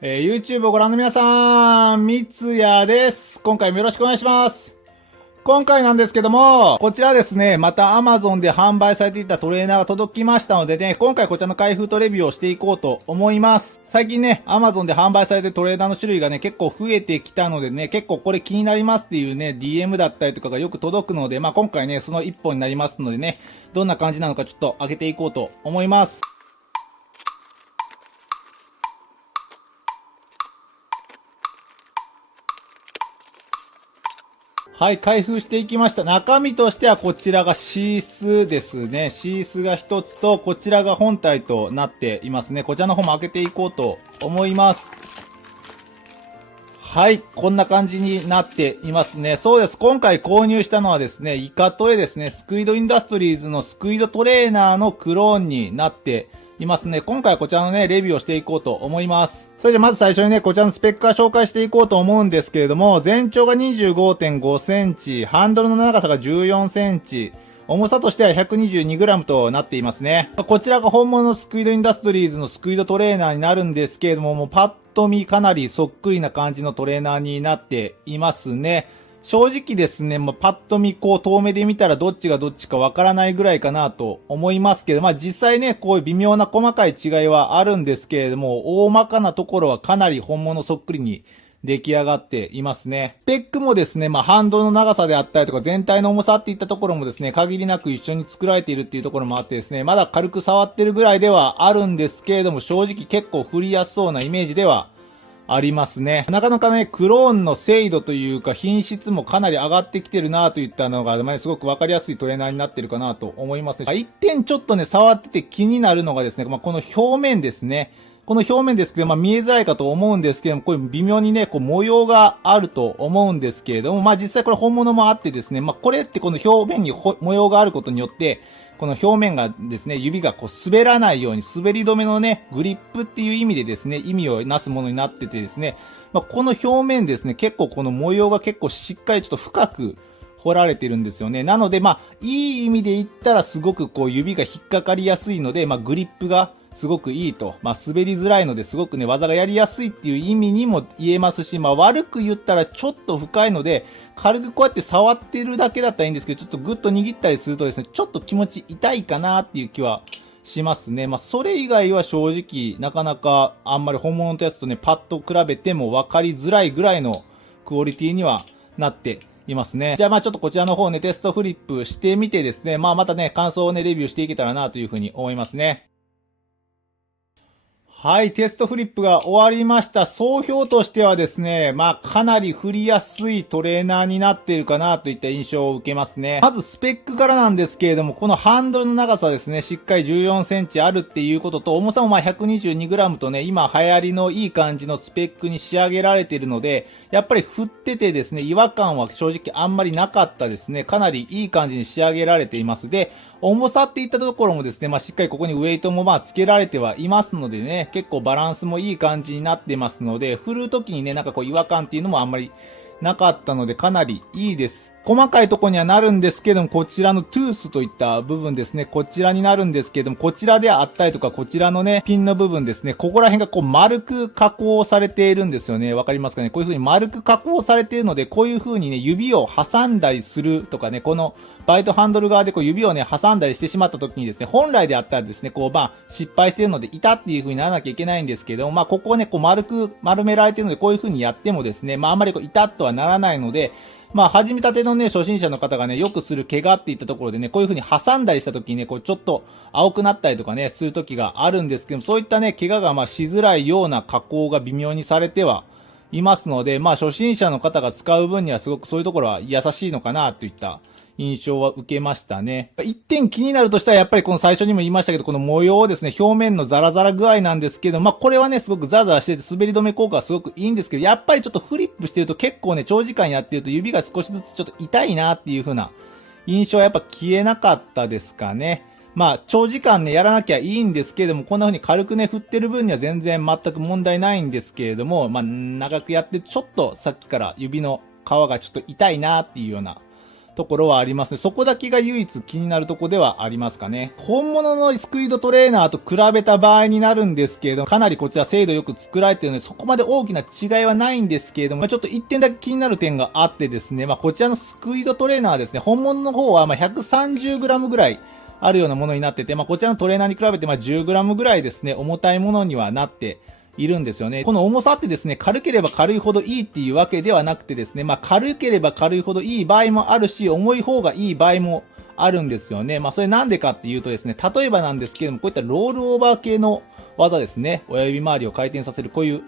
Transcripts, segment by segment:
YouTube をご覧の皆さん、三ツ矢です。今回もよろしくお願いします。今回なんですけども、こちらですね、また Amazon で販売されていたトレーナーが届きましたのでね、今回こちらの開封とレビューをしていこうと思います。最近ね、Amazon で販売されているトレーナーの種類がね、結構増えてきたのでね、結構これ気になりますっていうね、DM だったりとかがよく届くので、今回ね、その一本になりますのでね、どんな感じなのかちょっと開けていこうと思います。はい、開封していきました。中身としてはこちらがシースですね。シースが一つと、こちらが本体となっていますね。こちらの方も開けていこうと思います。はい、こんな感じになっていますね。そうです。今回購入したのはですね、イカトレですね。スクイードインダストリーズのスクイードトレーナーのクローンになっていますね。今回はこちらのね、レビューをしていこうと思います。それでまず最初にね、こちらのスペックから紹介していこうと思うんですけれども、全長が 25.5 センチ、ハンドルの長さが14センチ、重さとしては 122g となっていますね。こちらが本物のスクイードインダストリーズのスクイードトレーナーになるんですけれども、もうパッと見かなりそっくりな感じのトレーナーになっていますね。正直ですね、パッと見遠目で見たらどっちがどっちかわからないぐらいかなと思いますけど、実際ね、こういう微妙な細かい違いはあるんですけれども、大まかなところはかなり本物そっくりに出来上がっていますね。スペックもですね、ハンドルの長さであったりとか全体の重さっていったところもですね、限りなく一緒に作られているっていうところもあってですね、まだ軽く触ってるぐらいではあるんですけれども、正直結構振りやすそうなイメージではありますね。なかなかね、クローンの精度というか品質もかなり上がってきてるなといったのが、すごくわかりやすいトレーナーになってるかなと思いますね。一点ちょっとね、触ってて気になるのがですね、この表面ですね。この表面ですけど、見えづらいかと思うんですけども、こういう微妙にね、模様があると思うんですけれども、実際これ本物もあってですね、これってこの表面に模様があることによって、この表面がですね、指が滑らないように、滑り止めのね、グリップっていう意味でですね、意味をなすものになっててですね、この表面ですね、結構この模様が結構しっかりちょっと深く彫られてるんですよね。なので、いい意味で言ったらすごく指が引っかかりやすいので、グリップがすごくいいと。滑りづらいのですごくね、技がやりやすいっていう意味にも言えますし、悪く言ったらちょっと深いので、軽くこうやって触ってるだけだったらいいんですけど、ちょっとグッと握ったりするとですね、ちょっと気持ち痛いかなっていう気はしますね。それ以外は正直、なかなかあんまり本物のやつとね、パッと比べても分かりづらいぐらいのクオリティにはなっていますね。じゃあちょっとこちらの方ね、テストフリップしてみてですね、またね、感想をね、レビューしていけたらなというふうに思いますね。はい、テストフリップが終わりました。総評としてはですね、かなり振りやすいトレーナーになっているかなといった印象を受けますね。まずスペックからなんですけれども、このハンドルの長さですね、しっかり14センチあるっていうことと、重さも122g とね、今流行りのいい感じのスペックに仕上げられているので、やっぱり振っててですね、違和感は正直あんまりなかったですね。かなりいい感じに仕上げられています。で、重さっていったところもですね、しっかりここにウェイトも付けられてはいますのでね、結構バランスもいい感じになってますので、振るときにね、違和感っていうのもあんまりなかったので、かなりいいです。細かいところにはなるんですけども、こちらのトゥースといった部分ですね、こちらになるんですけども、こちらであったりとか、こちらのね、ピンの部分ですね、ここら辺が丸く加工されているんですよね。わかりますかね？こういう風に丸く加工されているので、こういう風にね、指を挟んだりするとかね、このバイトハンドル側で指をね、挟んだりしてしまった時にですね、本来であったらですね、失敗しているので、痛っていう風にならなきゃいけないんですけども、ここをね、丸く丸められているので、こういう風にやってもですね、あんまり痛っとはならないので、始めたてのね、初心者の方がね、よくする怪我っていったところでね、こういう風に挟んだりした時にね、ちょっと青くなったりとかね、する時があるんですけども、そういったね、怪我がしづらいような加工が微妙にされてはいますので、初心者の方が使う分にはすごくそういうところは優しいのかなといった印象は受けましたね。一点気になるとしたらやっぱりこの最初にも言いましたけど、この模様をですね、表面のザラザラ具合なんですけど、これはね、すごくザラザラしてて滑り止め効果はすごくいいんですけど、やっぱりちょっとフリップしてると結構ね、長時間やってると指が少しずつちょっと痛いなっていう風な印象はやっぱ消えなかったですかね。長時間ね、やらなきゃいいんですけれども、こんな風に軽くね、振ってる分には全然全く問題ないんですけれども、長くやってちょっとさっきから指の皮がちょっと痛いなっていうようなところはありますね。そこだけが唯一気になるところではありますかね。本物のスクイードトレーナーと比べた場合になるんですけれども、かなりこちら精度よく作られているので、そこまで大きな違いはないんですけれども、ちょっと一点だけ気になる点があってですね、こちらのスクイードトレーナーはですね、本物の方は130g ぐらいあるようなものになってて、こちらのトレーナーに比べて10g ぐらいですね、重たいものにはなっているんですよね。この重さってですね、軽ければ軽いほどいいっていうわけではなくてですね、軽ければ軽いほどいい場合もあるし、重い方がいい場合もあるんですよね。それなんでかっていうとですね、例えばなんですけども、こういったロールオーバー系の技ですね、親指周りを回転させるこういう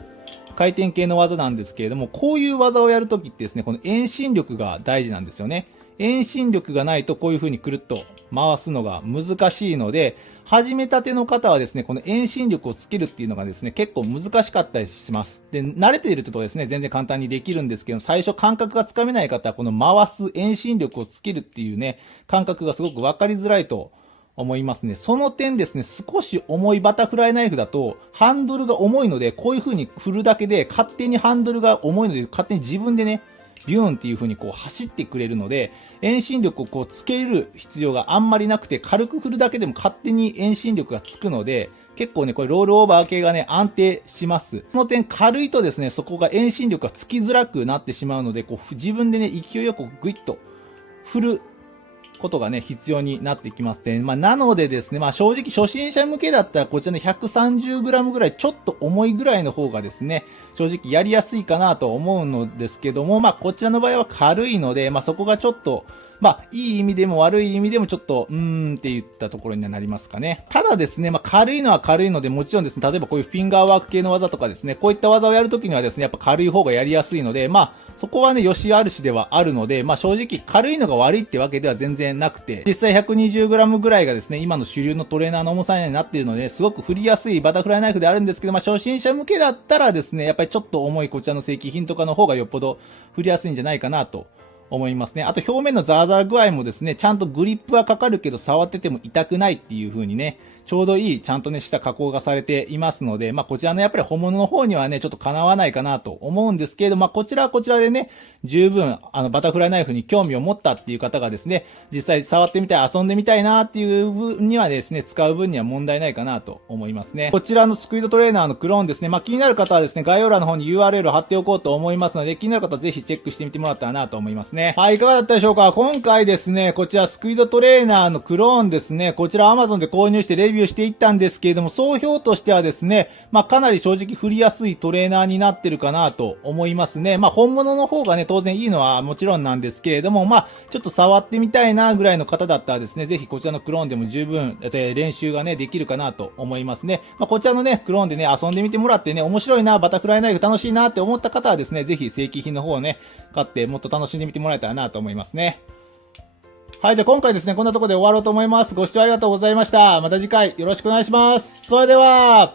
回転系の技なんですけれども、こういう技をやるときってですね、この遠心力が大事なんですよね。遠心力がないとこういう風にくるっと回すのが難しいので、始めたての方はですね、この遠心力をつけるっていうのがですね、結構難しかったりします。で、慣れているとですね、全然簡単にできるんですけど、最初感覚がつかめない方は、この回す遠心力をつけるっていうね、感覚がすごくわかりづらいと思いますね。その点ですね、少し重いバタフライナイフだと、ハンドルが重いので、こういう風に振るだけで、勝手にハンドルが重いので、勝手に自分でね、ビューンっていう風に走ってくれるので、遠心力をつける必要があんまりなくて、軽く振るだけでも勝手に遠心力がつくので、結構ね、これロールオーバー系がね、安定します。その点軽いとですね、そこが遠心力がつきづらくなってしまうので、自分でね、勢いよくグイッと振ることがね、必要になってきますね。なのでですね、正直初心者向けだったらこちらの 130g ぐらいちょっと重いぐらいの方がですね、正直やりやすいかなと思うのですけども、こちらの場合は軽いので、そこがちょっと、いい意味でも悪い意味でもちょっと、って言ったところになりますかね。ただですね、軽いのは軽いので、もちろんですね、例えばこういうフィンガーワーク系の技とかですね、こういった技をやるときにはですね、やっぱ軽い方がやりやすいので、そこはね、良し悪しではあるので、正直軽いのが悪いってわけでは全然なくて、実際 120g ぐらいがですね、今の主流のトレーナーの重さになっているので、すごく振りやすいバタフライナイフであるんですけど、初心者向けだったらですね、やっぱりちょっと重いこちらの正規品とかの方がよっぽど振りやすいんじゃないかなと思いますね。あと表面のザーザー具合もですね、ちゃんとグリップはかかるけど触ってても痛くないっていう風にね、ちょうどいいちゃんとねした加工がされていますので、こちらのやっぱり本物の方にはね、ちょっとかなわないかなと思うんですけれども、こちらはこちらでね、十分バタフライナイフに興味を持ったっていう方がですね、実際触ってみたい、遊んでみたいなっていう分にはですね、使う分には問題ないかなと思いますね。こちらのスクイードトレーナーのクローンですね、気になる方はですね、概要欄の方に URL を貼っておこうと思いますので、気になる方はぜひチェックしてみてもらったらなと思いますね。はい、いかがだったでしょうか。今回ですね、こちらスクイードトレーナーのクローンですね、こちら Amazon で購入してレビューしていったんですけれども、総評としてはですね、かなり正直振りやすいトレーナーになってるかなと思いますね。本物の方がね、当然いいのはもちろんなんですけれども、ちょっと触ってみたいなぐらいの方だったらですね、ぜひこちらのクローンでも十分、練習がね、できるかなと思いますね。こちらのね、クローンでね、遊んでみてもらってね、面白いな、バタフライナイフ楽しいなって思った方はですね、ぜひ正規品の方をね、買ってもっと楽しんでみてもらえたらなと思いますね。はい、じゃあ今回ですね、こんなところで終わろうと思います。ご視聴ありがとうございました。また次回よろしくお願いします。それでは、